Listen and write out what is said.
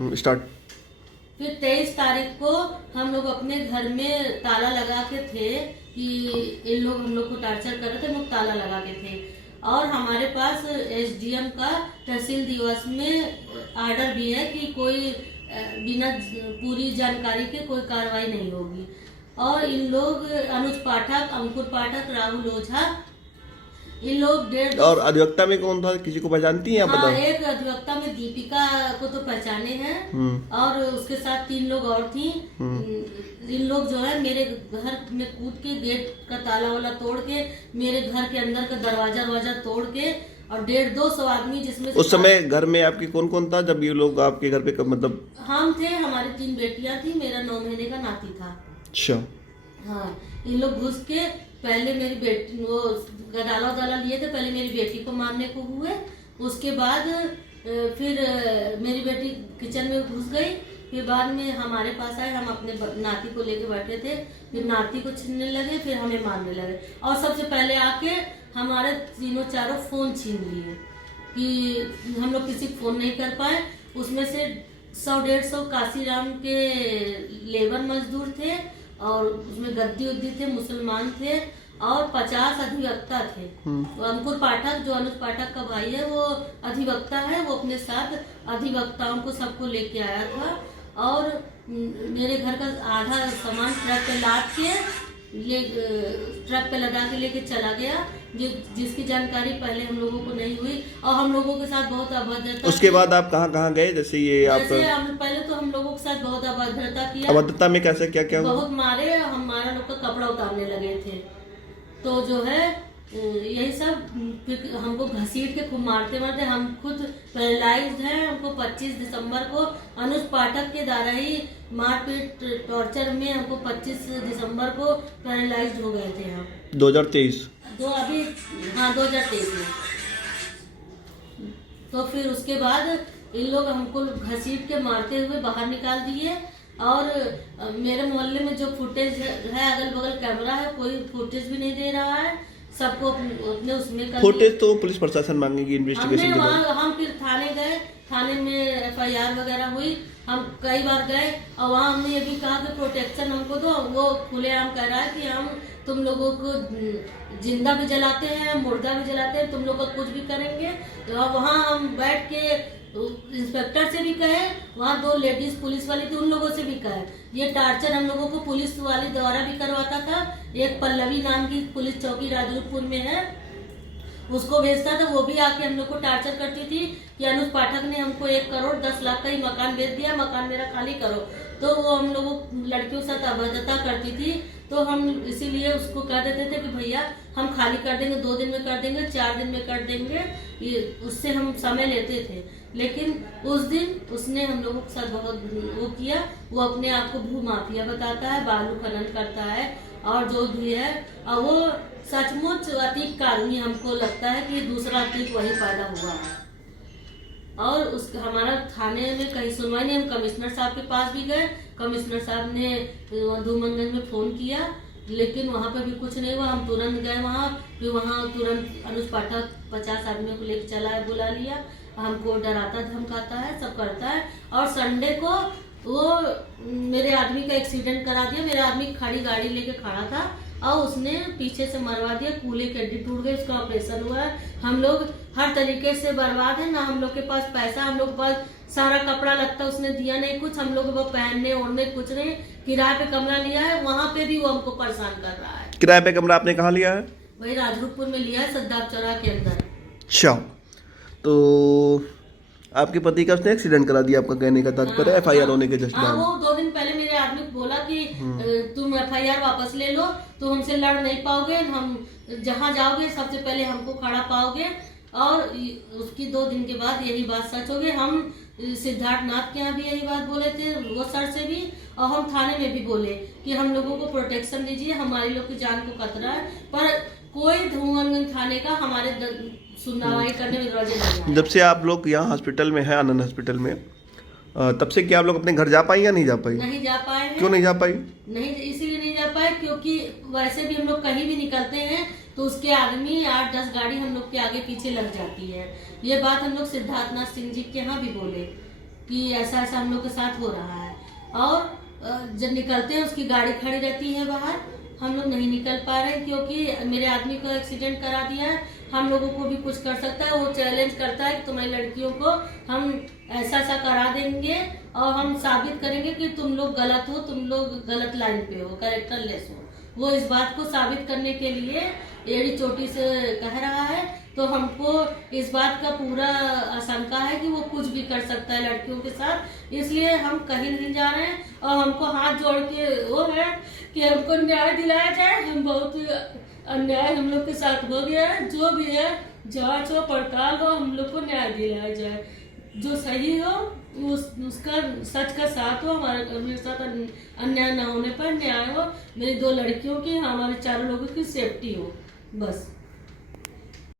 Start. फिर 23 तारीख को हम लोग अपने घर में ताला लगा के थे कि इन लोग हम लोग को टार्चर कर रहे थे, हम लोग ताला लगा के थे। और हमारे पास एसडीएम का तहसील दिवस में आर्डर भी है कि कोई बिना पूरी जानकारी के कोई कार्रवाई नहीं होगी। और इन लोग अनुज पाठक, अंकुर पाठक, राहुल ओझा, इन लोग और अधिवक्ता में कौन था, किसी को पहचानती हैं आप? हाँ, एक अधिवक्ता में दीपिका को तो पहचाने हैं और उसके साथ 3 लोग और थी। इन लोग जो है मेरे घर में कूद के गेट का ताला वाला तोड़ के मेरे घर के अंदर का दरवाजा तोड़ के और 150-200 आदमी, जिसमें उस समय घर में आपके कौन कौन था जब ये लोग आपके घर पे मतलब? हम थे, हमारी 3 बेटियां थी, मेरा 9 महीने का नाती था। अच्छा। हाँ, इन लोग घुस के पहले मेरी बेटी वो गदाला लिए थे, पहले मेरी बेटी को मारने को हुए। उसके बाद फिर मेरी बेटी किचन में घुस गई। फिर बाद में हमारे पास आए, हम अपने नाती को लेके बैठे थे, फिर नाती को छीनने लगे, फिर हमें मारने लगे। और सबसे पहले आके हमारे तीनों चारों फोन छीन लिए कि हम लोग किसी को फोन नहीं कर पाए। उसमें से 100-150 काशीराम के लेबर मजदूर थे और उसमें गद्दी उद्दी थे, मुसलमान थे और 50 अधिवक्ता थे। तो अंकुर पाठक, जो अनुज पाठक का भाई है, वो अधिवक्ता है, वो अपने साथ अधिवक्ताओं को सबको लेके आया था। और मेरे घर का आधा सामान ट्रक पे लाद के ट्रक पे लदा के लेके चला गया, जिसकी जानकारी पहले हम लोगों को नहीं हुई और हम लोगों के साथ बहुत अभद्रता। उसके बाद आप कहाँ गए? जैसे ये आप पहले तो हम लोगों के साथ बहुत अभद्रता किया। अभद्रता में कैसे, क्या क्या? बहुत मारे, हमारा लोग का कपड़ा उतारने लगे थे। तो जो है यही सब, फिर हमको घसीट के खूब मारते हम खुद पैरालाइज्ड हैं। हमको 25 दिसंबर को अनुज पाठक के द्वारा ही मारपीट टॉर्चर में हमको 25 दिसंबर को पैरालाइज्ड हो गए थे हम। 2023 अभी हाँ 2023 में। तो फिर उसके बाद इन लोग हमको घसीट के मारते हुए बाहर निकाल दिए। और मेरे मोहल्ले में जो फुटेज है, अगल बगल कैमरा है, कोई फुटेज भी नहीं दे रहा है, सबको अपने उसमें कर फुटेज तो पुलिस प्रशासन मांगेगी इन्वेस्टिगेशन के बाद। हम फिर थाने गए, थाने में एफआईआर वगैरह हुई। हम कई बार गए और वहाँ हमने ये भी कहा कि प्रोटेक्शन हमको दो। वो खुलेआम कह रहा है कि हम तुम लोगों को जिंदा भी जलाते हैं, मुर्दा भी जलाते हैं, तुम लोग को कुछ भी करेंगे। तो वहाँ हम बैठ के इंस्पेक्टर से भी कहे, वहाँ 2 लेडीज पुलिस वाली थी, उन लोगों से भी कहे। ये टार्चर हम लोगों को पुलिस वाली द्वारा भी करवाता था। एक पल्लवी नाम की पुलिस चौकी राजरूपपुर में है, उसको भेजता था, वो भी आके हम लोग को टार्चर करती थी कि अनुज पाठक ने हमको 1 करोड़ 10 लाख का ही मकान बेच दिया, मकान मेरा खाली करो। तो वो हम लोगों लड़कियों के साथ अभद्रता करती थी। तो हम इसीलिए उसको कह देते थे कि भैया हम खाली कर देंगे, 2 दिन में कर देंगे, 4 दिन में कर देंगे, ये उससे हम समय लेते थे। लेकिन उस दिन उसने हम लोगों के साथ बहुत वो किया। वो अपने आप को भू माफिया बताता है, बालू खनन करता है और जो भी है। और वो सचमुच अतीक का आदमी, हमको लगता है कि दूसरा अतीक वही पैदा हुआ है। और उस हमारा थाने में कहीं सुनवाई नहीं। हम कमिश्नर साहब के पास भी गए, कमिश्नर साहब ने धूमनगंज में फोन किया, लेकिन वहाँ पे भी कुछ नहीं हुआ। हम तुरंत गए वहाँ, फिर वहाँ तुरंत अनुज पाठक 50 आदमियों को लेकर चला है, बुला लिया। हमको डराता धमकाता है, सब करता है। और संडे को वो मेरे आदमी का एक्सीडेंट करा दिया। मेरा आदमी खड़ी गाड़ी लेके खड़ा था और उसने पीछे से मरवा दिया, कूल्हे की हड्डी टूट गई, उसका ऑपरेशन हुआ है। हम लोग हर तरीके से बर्बाद है ना, हम लोग के पास पैसा, हम लोग के पास सारा कपड़ा लगता उसने दिया नहीं कुछ, हम लोग वो पहनने ओढ़ने कुछ नहीं। किराए पे कमरा लिया है, वहाँ पे भी वो हमको परेशान कर रहा है। किराए पे कमरा आपने कहाँ लिया है? वही राजरूपपुर में लिया है, सद्दाब चौराहा के अंदर। अच्छा, तो आपके पति का उसने एक्सीडेंट करा दिया, आपका कहने का तात्पर्य एफआईआर होने के जस्ट बाद? वो 2 दिन पहले मेरे आदमी को बोला कि तुम एफआईआर वापस ले लो, तो हमसे लड़ नहीं पाओगे, हम जहाँ जाओगे सबसे पहले हमको खड़ा पाओगे। और उसकी 2 दिन के बाद यही बात सच हो गई। हम सिद्धार्थ नाथ के यहाँ भी यही बात बोले थे, वो सर से भी, और हम थाने में भी बोले कि हम लोगों को प्रोटेक्शन दीजिए, हमारे लोग की जान को खतरा है। पर कोई धूमनगंज थाने का हमारे सुनवाई करने में दरवाजे नहीं आया। जब से आप लोग यहाँ हॉस्पिटल में हैं, आनंद हॉस्पिटल में, तब से क्या आप लोग अपने घर जा पाई या नहीं जा पाई? नहीं जा पाए हैं। क्यों नहीं जा पाई? नहीं, इसीलिए नहीं जा पाए क्योंकि वैसे भी हम लोग कहीं भी निकलते हैं तो उसके आदमी 8-10 गाड़ी हम लोग के आगे पीछे लग जाती है। ये बात हम लोग सिद्धार्थ नाथ सिंह जी के यहाँ भी बोले कि ऐसा ऐसा हम लोग के साथ हो रहा है। और जब निकलते हैं उसकी गाड़ी खड़ी रहती है बाहर, हम लोग नहीं निकल पा रहे हैं क्योंकि मेरे आदमी को एक्सीडेंट करा दिया है। हम लोगों को भी कुछ कर सकता है, वो चैलेंज करता है कि तुम्हारी लड़कियों को हम ऐसा ऐसा करा देंगे और हम साबित करेंगे कि तुम लोग गलत हो, तुम लोग गलत लाइन पे हो, कैरेक्टरलेस हो। वो इस बात को साबित करने के लिए एड़ी चोटी से कह रहा है। तो हमको इस बात का पूरा आशंका है कि वो कुछ भी कर सकता है लड़कियों के साथ, इसलिए हम कहीं नहीं जा रहे हैं। और हमको हाथ जोड़ के वो है कि हमको न्याय दिलाया जाए। हम बहुत अन्याय हम लोग के साथ हो गया है, जो भी है जांच हो पड़ताल हो, हम लोग को न्याय दिलाया जाए। जो सही हो उसका सच का साथ हो, मेरे साथ अन्याय न होने पर न्याय हो, मेरी 2 लड़कियों की, हमारे 4 लोगों की सेफ्टी हो, बस।